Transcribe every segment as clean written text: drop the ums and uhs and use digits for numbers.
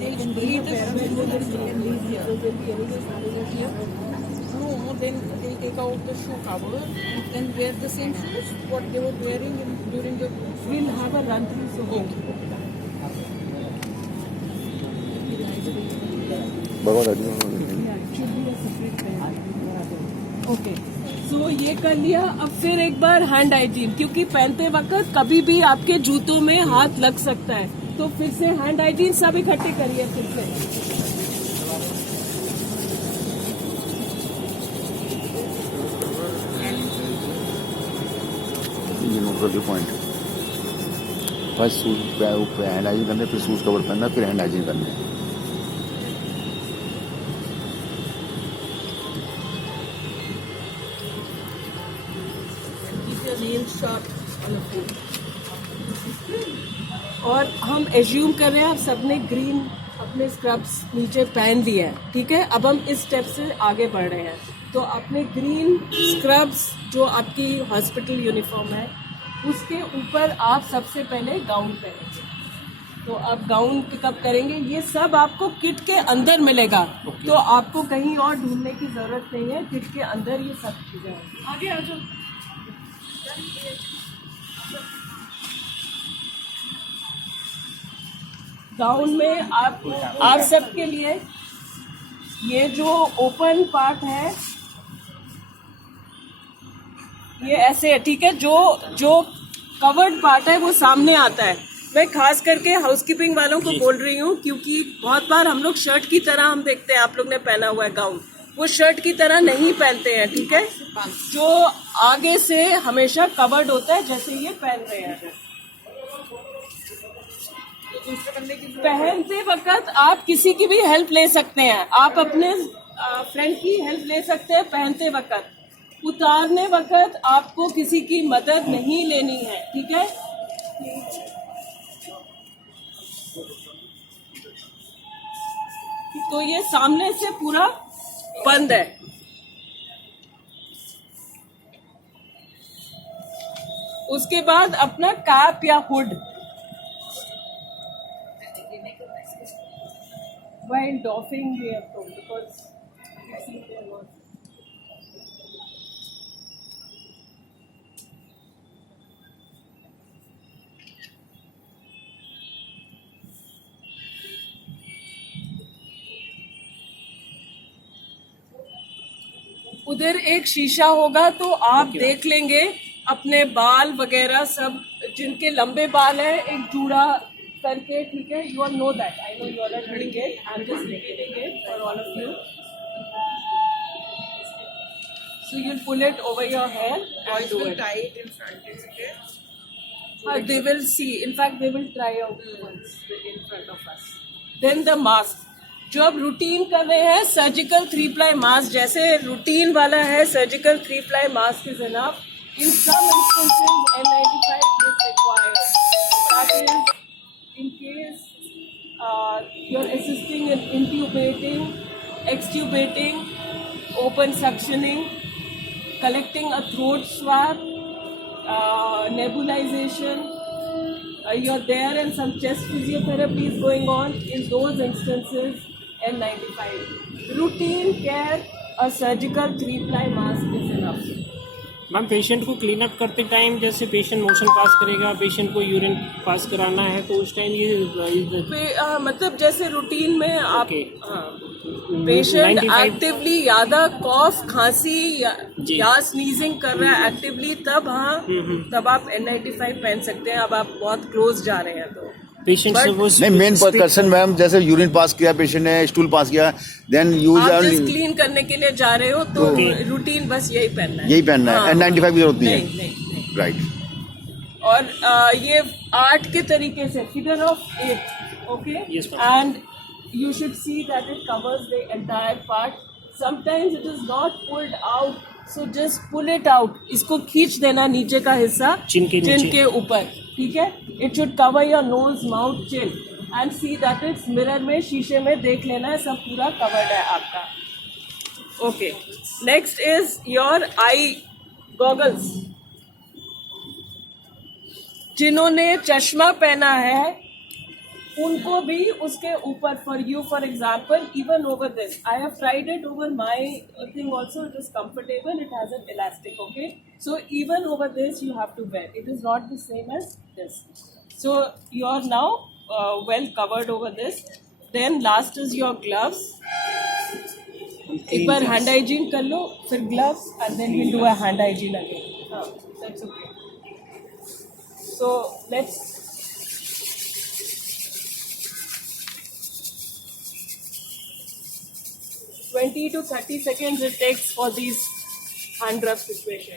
They can breathe no, then they take out the shoe cover and then wear the same shoes what they were wearing during the. We'll have a run through so okay so ये कर लिया। अब फिर एक बार hand hygiene, क्योंकि पहनते वक्त कभी भी आपके जूतों में हाथ लग सकता है, तो फिर से हैंड हाइजीन सब इकट्ठे करिए फिर से। Point first shoes hand hygiene करना, फिर शूज कवर पहनना, फिर हैंड हाइजीन करना है। और हम एज्यूम कर रहे हैं आप सबने ग्रीन अपने स्क्रब्स नीचे पहन दिए हैं, ठीक है। अब हम इस स्टेप से आगे बढ़ रहे हैं, तो अपने ग्रीन स्क्रब्स जो आपकी हॉस्पिटल यूनिफॉर्म है उसके ऊपर आप सबसे पहले गाउन पहनेंगे। तो आप गाउन पिकअप करेंगे, ये सब आपको किट के अंदर मिलेगा, तो आपको कहीं और ढूंढने की जरूरत नहीं है, किट के अंदर ये सब चीजें हैं। आगे आ जाओ। गाउन में आप सबके लिए ये जो ओपन पार्ट है ये ऐसे है, ठीक है। जो कवर्ड पार्ट है वो सामने आता है। मैं खास करके हाउसकीपिंग वालों को बोल रही हूँ, क्योंकि बहुत बार हम लोग शर्ट की तरह हम देखते हैं आप लोग ने पहना हुआ है गाउन, वो शर्ट की तरह नहीं पहनते हैं, ठीक है। जो आगे से हमेशा कवर्ड होता है जैसे ये पहन रहे हैं। पहनते वक्त आप किसी की भी हेल्प ले सकते हैं, आप अपने फ्रेंड की हेल्प ले सकते हैं पहनते वक्त। उतारने वक्त आपको किसी की मदद नहीं लेनी है, ठीक है। तो ये सामने से पूरा बंद है। उसके बाद अपना कैप या hood while doffing the apron, because you see they are not. उधर एक शीशा होगा तो आप देख लेंगे अपने बाल वगैरह सब, जिनके लंबे बाल है एक जूड़ा करके, ठीक है। You are know that, I know you are doing it, I am just repeating it for all of you. So you pull it over your hair and do it tight in front, isn't it? They will see, in fact they will try out once in front of us. Then the mask, जो अब routine कर रहे हैं surgical 3-ply mask, जैसे routine वाला है surgical 3-ply mask is enough. In some instances N95 is required. That is in case you're assisting in intubating, extubating, open suctioning, collecting a throat swab, nebulization, you're there and some chest physiotherapy is going on. In those instances N95. Routine care, a surgical 3-ply mask is enough. Ma'am patient को clean up करते time जैसे patient motion pass करेगा, patient को urine pass कराना है, तो उस time ये मतलब जैसे रूटीन में आप पेशेंट एक्टिवली ज्यादा कॉफ खांसी या स्नीजिंग कर रहा है एक्टिवली, तब तब आप N95 पहन सकते हैं। अब आप बहुत क्लोज जा रहे हैं तो पेशेंट नहीं, मेन पर्सन मैम जैसे यूरिन पास किया पेशेंट ने, स्टूल पास किया, देन यूज क्लीन करने के लिए जा रहे हो तो रूटीन बस यही पहनना है, N95 की जरूरत नहीं है, राइट। और ये 8 के तरीके से figure of 8, okay, and you should see that it covers the entire part. Sometimes it is not pulled out, so just pull it out. इसको खींच देना नीचे का हिस्सा चिन के ऊपर, ठीक है। It should cover your nose, mouth, chin, and see that it's mirror में, शीशे में देख लेना है सब पूरा covered है आपका। Okay, next is your eye goggles. जिन्होंने चश्मा पहना है उनको भी उसके ऊपर, for you for example, even over this I have tried it over my thing also, it is comfortable, it has an elastic, okay, so even over this you have to wear, it is not the same as this, so you are now well covered over this. Then last is your gloves. एक बार hand hygiene कर लो, फिर gloves, and then we do a hand hygiene again. हाँ, that's okay. So let's 20 to 30 seconds it takes for these hand rub situation.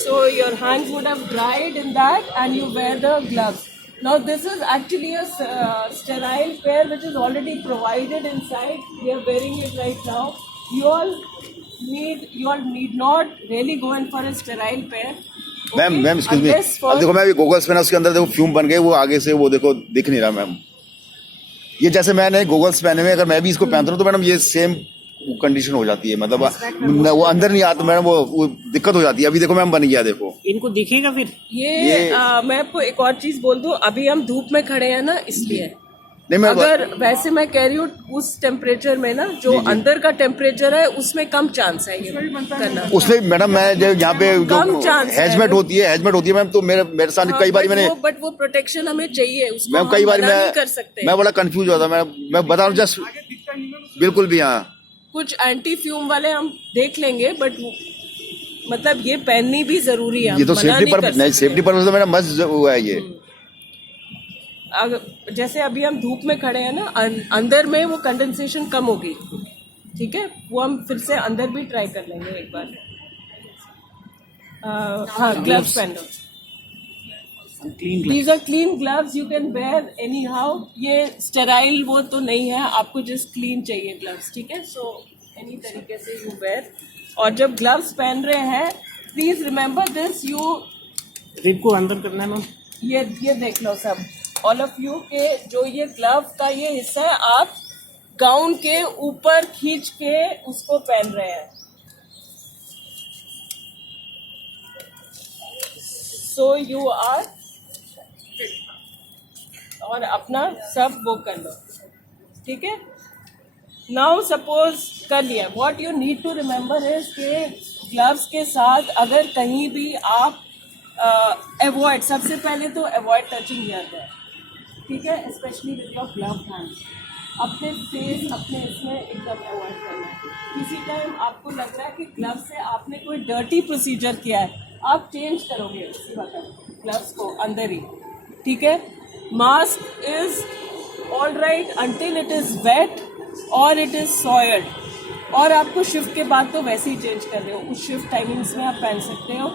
So your hands would have dried in that and you wear the gloves. Now this is actually a sterile pair which is already provided inside. We are wearing it right now. You all need not really go in for a sterile pair. Ma'am excuse me, अब देखो मैं अभी goggles पहना, उसके अंदर देखो fume बन गए, वो आगे से वो देखो दिख नहीं रहा मैम. ये जैसे मैंने गोगल्स पहने हुए, अगर मैं भी इसको पहनता हूँ तो मैडम ये सेम कंडीशन हो जाती है, मतलब वो अंदर नहीं आता मैडम, वो दिक्कत हो जाती है. अभी देखो मैम बन गया, देखो इनको दिखेगा फिर ये मैं आपको एक और चीज बोल दूं, अभी हम धूप में खड़े हैं ना, इसलिए नहीं मैं अगर वैसे मैं कह रही हूँ उस टेम्परेचर में ना, जो अंदर का टेम्परेचर है उसमें कम चांस है ये करना. उसमें मैडम मैं यहाँ पे जो हैजमेट होती है मैम, तो मेरे साथ कई बार मैंने, बट वो प्रोटेक्शन हमें चाहिए, उसको मैम कई बार नहीं कर सकते. मैं बड़ा कंफ्यूज होता, मैं बता रहा हूँ जस्ट बिल्कुल भी. हाँ, कुछ एंटी फ्यूम वाले हम देख लेंगे, बट मतलब ये पहननी भी जरूरी है. ये तो सेफ्टी पर्पस नहीं, सेफ्टी पर्पस तो मेरा मस्त हुआ है ये. जैसे अभी हम धूप में खड़े हैं ना, अंदर में वो कंडेंसेशन कम होगी, ठीक है, वो हम फिर से अंदर भी ट्राई कर लेंगे एक बार. हाँ, ग्लव्स पहन लो. These are clean gloves, you can wear anyhow. ये sterile वो तो नहीं है, आपको just clean चाहिए gloves, ठीक है. So any तरीके से you wear. और जब gloves पहन रहे हैं, please remember this, you rib को अंदर करना है मैम. ये देख लो सब, all of you के जो ये glove का ये हिस्सा है, आप गाउन के ऊपर खींच के उसको पहन रहे हैं. So you are, और अपना सब वो कर लो, ठीक है. नाउ सपोज कर लिया, what you need to remember is के ग्लव्स के साथ अगर कहीं भी आप अवॉइड, सबसे पहले तो अवॉइड टचिंग हियर देयर, ठीक है, specially with your glove hands. अपने फेस, अपने इसमें एकदम अवॉइड करना है. किसी टाइम आपको लग रहा है कि ग्लव से आपने कोई डर्टी प्रोसीजर किया है, आप चेंज करोगे उसी वक्त ग्लव्स को अंदर ही, ठीक है. Mask is all right until it is wet और इट इज सॉयल्ड, और आपको शिफ्ट के बाद तो वैसे ही चेंज कर रहे हो, उस शिफ्ट टाइमिंग्स में आप पहन सकते हो.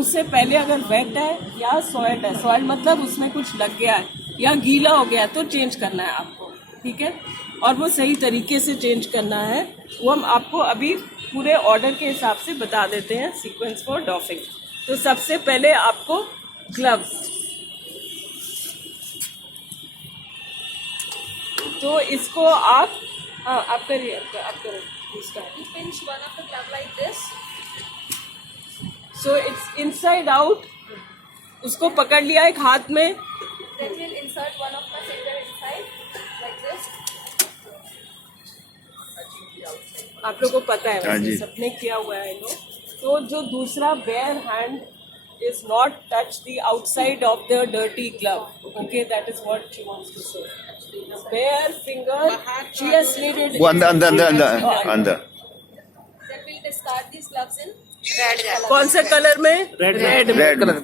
उससे पहले अगर वेट है या सॉयल्ड है, सॉयल्ड मतलब उसमें कुछ लग गया है या गीला हो गया है, तो चेंज करना है आपको, ठीक है. और वो सही तरीके से चेंज करना है, वो हम आपको अभी पूरे ऑर्डर के हिसाब से बता देते हैं सीक्वेंस फॉर डॉफिंग. तो सबसे पहले आपको ग्लव्स, तो इसको आप, हाँ आप करिए, आप करो. Pinch one of the glove like this. So it's inside out. उसको पकड़ लिया एक हाथ में. Then we'll insert one of my finger inside like this. आप लोगों को पता है वैसे सबने किया हुआ है नो. तो जो दूसरा bare hand is not touch the outside of the dirty glove. Okay, that is what she wants to say. Bare finger, she has needed. वो अंदर. Then we'll discard these gloves in red color. कौन से colour में? Red colour.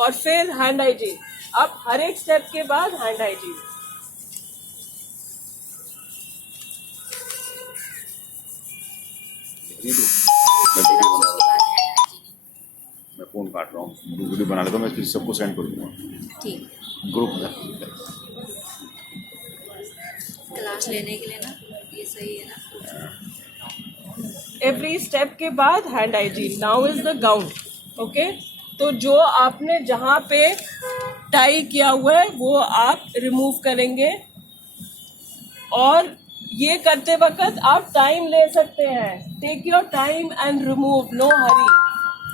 और फिर hand hygiene. अब हर एक step के बाद हैंड हाइजीन. मैं फोन काट रहा हूँ, वीडियो बना लेता हूँ, मैं फिर सबको सेंड कर दूंगा ठीक. ग्रुप में. क्लास लेने के लिए ना, ये सही है ना. एवरी स्टेप के बाद hand hygiene. Now is the gown. Okay, तो जो आपने जहाँ पे टाई किया हुआ है वो आप रिमूव करेंगे। और ये करते वक्त आप टाइम ले सकते हैं, take your time and remove, no hurry.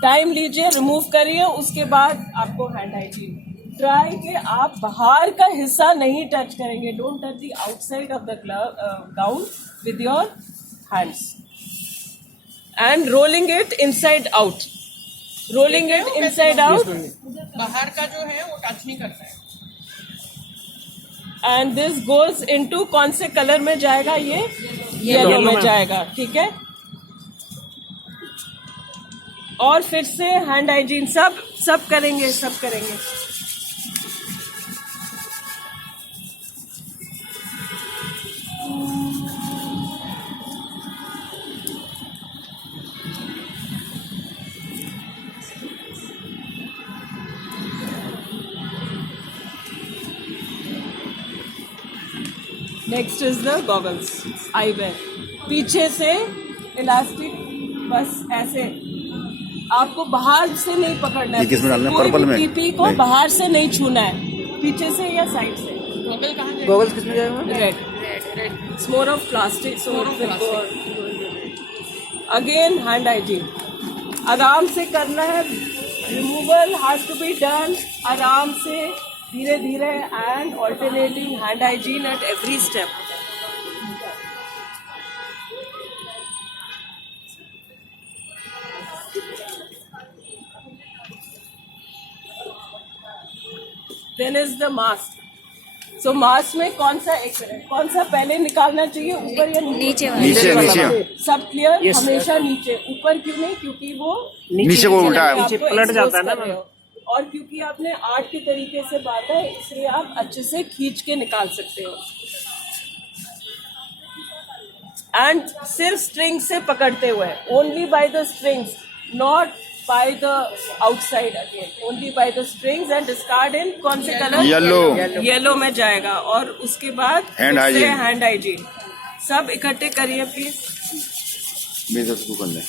Time लीजिए, रिमूव करिए, उसके बाद आपको हैंड हाइजीन। ट्राई कि आप बाहर का हिस्सा नहीं टच करेंगे, don't touch the outside of the gown with your hands and rolling it inside out, rolling it inside out. बाहर का जो है वो टच नहीं करता है। एंड दिस गोज इनटू, कौन से कलर में जाएगा ये? येलो में जाएगा, ठीक है। और फिर से हैंड हाइजीन, सब करेंगे, सब करेंगे। Next is the goggles, I wear. पीछे से इलास्टिक बस ऐसे, आपको बाहर से नहीं पकड़ना है, किसमें डालना है? कोई पर्पल भी में? पीपी को नहीं। बाहर से नहीं छूना है, पीछे से या साइड से। गॉगल कहाँ जाएगा? गॉगल्स किसमें जाएगा? Red, it's more of plastic, so again hand hygiene आराम से करना है, removal has to be done आराम से, धीरे धीरे, and alternating hand hygiene at every step. Then is the mask. So mask में कौन सा, एक मिनट, कौन सा पहले निकालना चाहिए, ऊपर या नीचे? नीचे नीचे सब क्लियर? हमेशा नीचे, ऊपर क्यों नहीं? क्योंकि वो नीचे को उल्टा है। आपको पलट जाता है ना expose कर रहे हो। और क्योंकि आपने आर्ट के तरीके से बांधा है, इसलिए आप अच्छे से खींच के निकाल सकते हो। एंड सिर्फ स्ट्रिंग से पकड़ते हुए, only by the strings, not by the outside, again only by the strings. And discard इन कौन से कलर? येलो में जाएगा। और उसके बाद हैंड हाइजीन, हैंड हाइजीन सब इकट्ठे करिए प्लीज। मेरे से तू कर ले।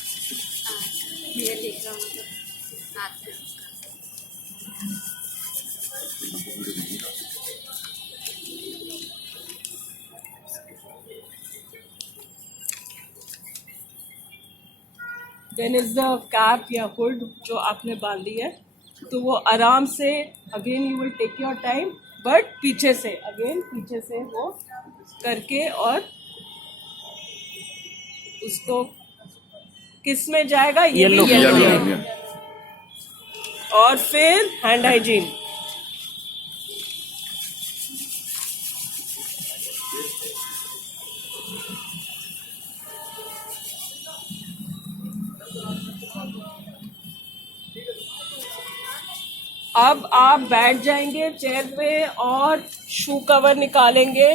देन इज द कैप या हुड जो आपने बांधी है, तो वो आराम से, again you will take your time, but पीछे से, अगेन पीछे से वो करके, और उसको किस में जाएगा? ये भी येलो में। और फिर हैंड हाइजीन, अब आप बैठ जाएंगे चेयर पे और शू कवर निकालेंगे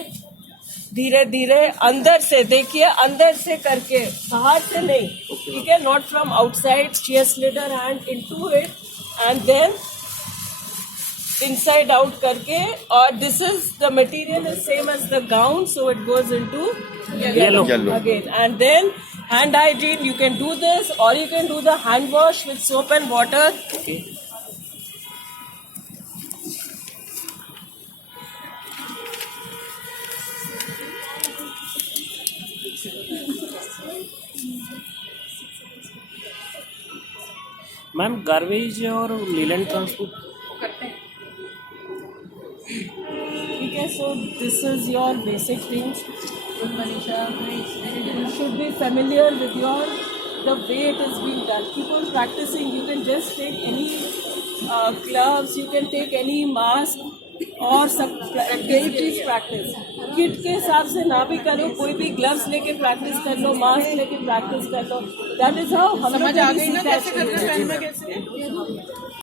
धीरे धीरे, अंदर से देखिए, अंदर से करके, बाहर से नहीं, ठीक है? Not from outside, chair slid your hand into it and then inside out करके। और this is the material is same as the gown, so it goes into yellow again. And then hand hygiene, you can do this, or you can do the hand wash with soap and water. Ma'am garbage और Leyland transport करते हैं। ठीक है, so this is your basic things. You should be familiar with the way it is being done. Keep on practicing. You can just take any gloves, you can take any mask, और सब यही चीज practice. Kit के हिसाब से ना भी करो, कोई भी ग्लव्स लेके प्रैक्टिस कर लो, मास्क लेके प्रैक्टिस कर लो। दैट इज हाउ हम समझ आ गई ना कैसे करना है, कैसे